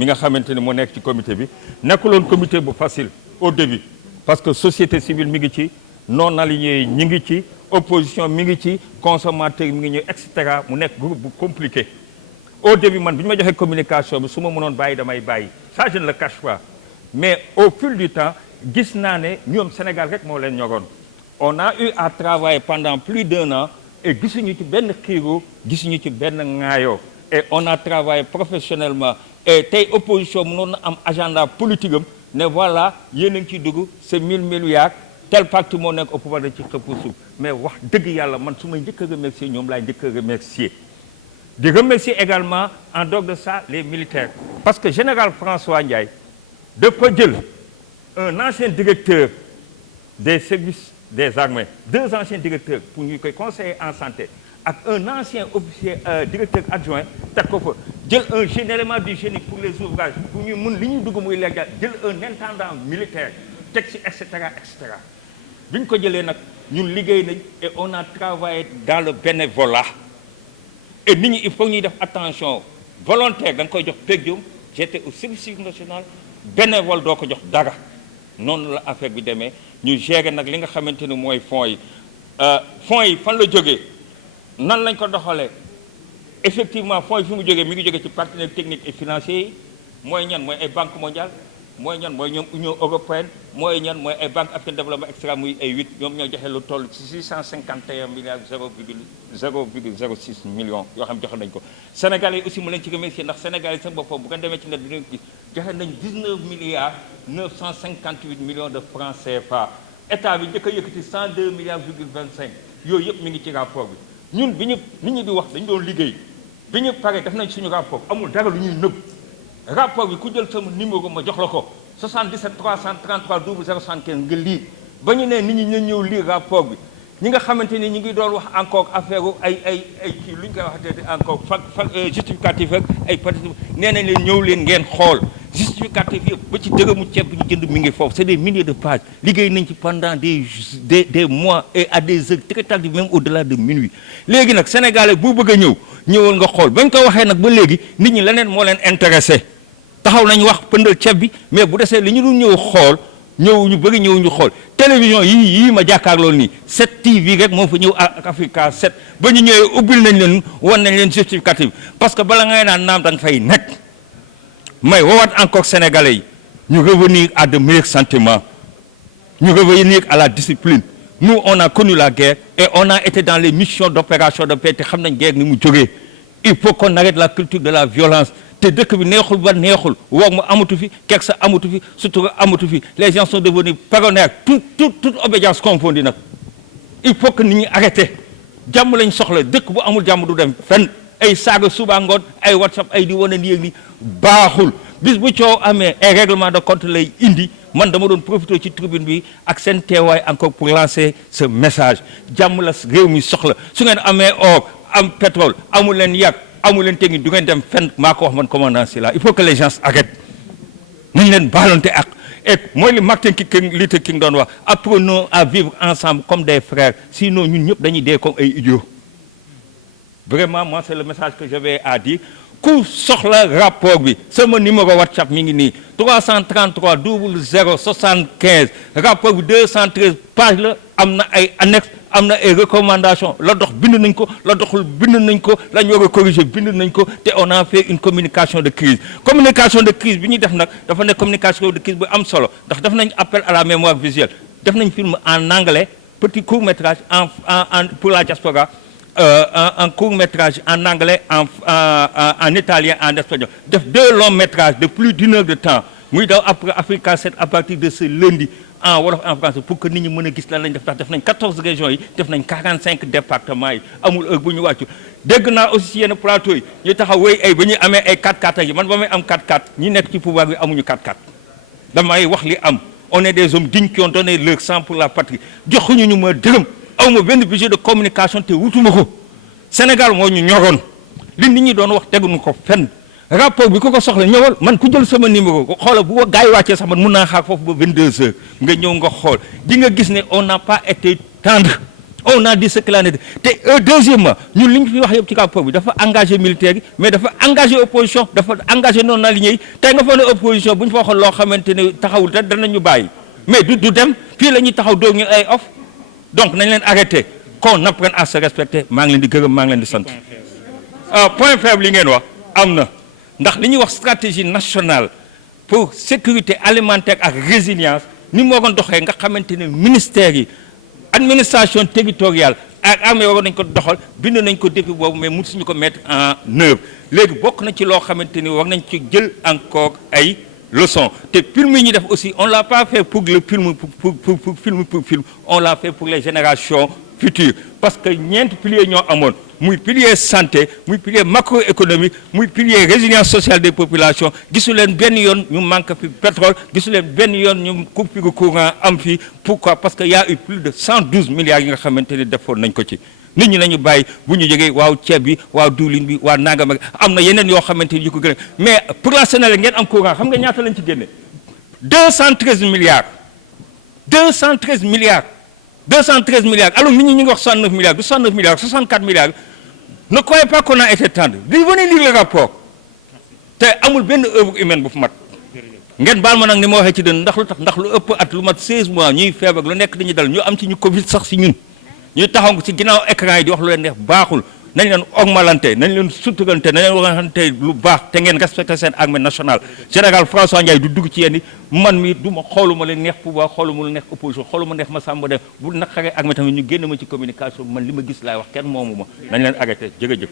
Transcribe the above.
mi nga xamante ni moo nekk ci comité bi nekkuloon comité bu facile au début parce que société civile mi ngi ci non alignés yi ñi ngi ci opposition mi ngi ci consommateur mi ngi ñëw et cetera mu nekk groupe bu compliqué au début man bi ñu ma joxee communication bi su ma mënoon bàyyi damay bàyyi ça je ne le cache pas mais au fil du temps gis naa ne ñoom Sénégal rek moo leen ñoroon on a eu à travailler pendant plus d'1 an et gisuñu ci benn xiiroo gisuñu ci benn ŋaayoo et on a travaillé professionnellement et tey opposition mënoon na am agenda politique am ne voilà yéen a ngi ciy dugg c'est 1000 milliards tel parti moo nekk au pouvoir da ci xëpp suuf mais wax dëgg yàlla man su may njëkk a remercier ñoom laay njëkk a remercier di remercier également en dehors de ça les militaires parce que général François Ndiaye dafa jël un ancien directeur des services des armées 2 anciens directeurs pour ñu koy conseiller en santé ak un ancien officier directeur adjoint teg ko fa jël un généralement du génie pour les ouvrages pour ñu mun li ñuy dugg muy légal jël un intendant militaire teg ci et cetera et cetera bi ñu ko jëlee nag ñun liggéey nañ et on a travaillé dans le bénévolat et nit ñi il faut ñuy def attention volontaire da nga koy jox pédium j'étais au service civique national bénévole doo ko jox dara noonu la affaire bi demee ñu gérer nag li nga xamante ni mooy fonds yi fan la jógee nan lañ ko doxalee effectivement fonds yi fi mu jógee mi ngi jógee ci partenaires techniques et financiers yi mooy ñan mooy ay banque mondiale mooy ñan mooy ñoom union européenne mooy ñan mooy ay banque africaine de développement extra muy ay 8 ñoom ñoo joxe lu toll ci 651 milliards 0,06 millions yoo xam joxe nañ ko Sénégal yi aussi mu leen ci remercier ndax Sénégal yi seen boppam bu ko demee ci net bi gis joxe nañ 19 milliards 958 millions de francs CFA état bi njëkk a yëkkati 102 milliards 25 yooyu yëpp mi ngi ci rapport bi ñun bi ñu nit ñi di wax dañu doon liggéey bi ñu paree def nañ suñu rapport amul dara lu ñuy nëbb rapport bi ku jël sama numéro ma jox la ko 77 333 0075 nga lii ba ñu ne nit ñi ñu ñëw lii rapport bi ñi nga xamante ni ñi ngi doon wax encore affaire ay kii lu ñu koy waxatee encore justificatif ak ay parties nee nañ leen ñëw leen ngeen xool justificatif yëpp ba ci dërëmu ceeb bi ñu jënd mi ngi foofu c'est des milliers de pages liggéey nañ ci pendant des mois et à des heures très tardives même au-delà de minuit léegi nag sénégalais bu bëgg a ñëwal nga xool bañ ko waxee nag ba léegi nit ñi leneen moo leen intéressé taxaw nañ wax pëndal ceeb bi mais bu desee li ñu dul ñëw xool ñëw ñu bëri ñëw ñu xool télévision yii ma jàkkaarloo nii 7TV rek moo fa ñëw ak Africa 7 ba ñu ñëwee ubbil nañ leen wan nañ leen justificatif parce que bala ngay naan naam da nga fay nekk may woowaat encore sénégalais yi ñu revenir à de meilleurs sentiments ñu revenir à la discipline nous on a connu la guerre et on a été dans les missions d'opération de paix te xam nañ guerre ni mu jógee il faut qu'on arrête la culture de la violence te dëkk bi neexul ba neexul woog mu amatu fi kek sa amatu fi surtout amatu fi les gens sont devenus paranoïaques toute obédience confondue nag il faut que nit ñi arrêté jàmm lañ soxla dëkk bu amul jàmm du dem fenn ay saaga suba ngoon ay whatsapp ay di wane nii ak ni baaxul bis bu coow amee ay règlement de compte lay indi man dama doon profité ci tribune bi ak seen teewaay encore pour lancer ce message jàmm la réew mi soxla su ngeen amee or am pétrole amul leen yàgg amul leen technique du ngeen dem fenn maa ko wax man commandant Sylla il faut que les gens arrêtent nañ leen baalonte ak et mooy li Martin Luther King doon wax apprenons à vivre ensemble comme des frères sinon ñun ñëpp dañuy dee comme ay idiots vraiment moi c'est le message que j'avais à dire ku soxla rapport bi sama numéro WhatsApp mi ngi nii 333 0075 rapport bi 213 pages la am na ay annexes am na ay recommandations la dox bind nañ ko la doxul bind nañ ko la ñu war a corriger bind nañ ko te on a fait une communication de crise bi ñuy def nag dafa nekk communication de crise bu am solo ndax def nañ appel à la mémoire visuelle def nañ film en anglais petit court métrage en pour la diaspora un court métrage en anglais en italien en espagnol def 2 longs métrages de plus d'1 heure de temps muy daw après Africa 7 à partir de ce lundi en wolof en français pour que nit ñi mën a gis lan lañ def tax def nañ 14 régions yi def nañ 45 départements yi amul heure bu ñu wàccu dégg naa aussi yenn plateau yi ñu taxaw wéy ay ba ñuy amee ay 4x4 yi man ba may am 4x4 ñi nekk ci pouvoir bi amuñu 4x4 damay wax li am on est des hommes dignes qui ont donné leur sang pour la patrie joxuñu ñu ma dërëm awma benn budget de communication te wutuma ko Sénégal moo ñu ñoroon li nit ñi doon wax teguñu ko fenn rapport bi ku ko soxla ñëwal man ku jël sama numéro ko xoola bu gars yi wàccee sax man mun naa xaar foofu ba 22 heures nga ñëw nga xool di nga gis ne on n'a pas été tendre on a dit ce qu'il en est te deuxièmement ñun li ñu fi wax yëpp ci kaw bi dafa engagé militaire yi mais dafa engagé opposition dafa engagé non aligné yi tey nga foog ne opposition bu ñu fa waxoon loo xamante ne taxawul te danañu bàyyi mais du dem fii la ñuy taxaw doog ñu ay off donc nañ leen arrêté qu'on apprenne à se respecter maa ngi leen di gërëm maa ngi leen di sant. point faible yi ngeen wax am na ndax li ñuy wax stratégie nationale pour sécurité alimentaire ak résilience ni moo doon doxee nga xamante ne ministères yi administration territoriale ak armée waroon nañ ko doxal bind nañ ko depuis boobu mais mësuñu ko mettre en œuvre léegi bokk na ci loo xamante ni war nañ ci jël encore ay leçons te film yi ñu def aussi on l'a pas fait pour le film pour film on l'a fait pour les générations futures parce que ñeenti piliers ñoo amoon muy pilier santé muy pilier macroéconomique muy pilier résilience sociale des populations gisu leen benn yoon ñu manque fi pétrole gisu leen benn yoon ñu coupure courant am fi pourquoi parce que y a eu plus de 112 milliards yi nga xamante ni defoon nañ ko ci nit ñi nañu bàyyi bu ñu jógee waaw ceeb bi waaw diwlin bi waaw nangam ak am na yeneen yoo xamante ni yu ko gën a mais pour la Sénégal ngeen am courant xam nga ñaata lañ ci génne 213 milliards 213 milliards 213 milliards alors nit ñi ñu ngi wax 69 milliards du 69 milliards 64 milliards ne croyez pas qu'on a été tendu venez lire le rapport te amul benn œuvre humaine bu fu mat ngeen baal ma nag ni ma waxee ci dën ndax lu tax ndax lu ëpp at lu mat 16 mois ñuy feebar lu nekk dañuy dal ñu am ci ñu Covid sax si ñun ñuy taxaw ci ginnaaw écran yi di wax lu leen neex baaxul nañ leen augmenté nañ leen suturante nañ leen waxante lu baax te ngeen respecté seen armée nationale général François Ndiaye du dugg ci yéen man mi du ma xooluma leen neex pouvoir xooluma lu neex opposition xooluma neex ma sàmba def bu naqaree armée tamit ñu génn ma ci communication man li ma gis laay wax kenn moomu ma nañ leen arrêté jërëjëf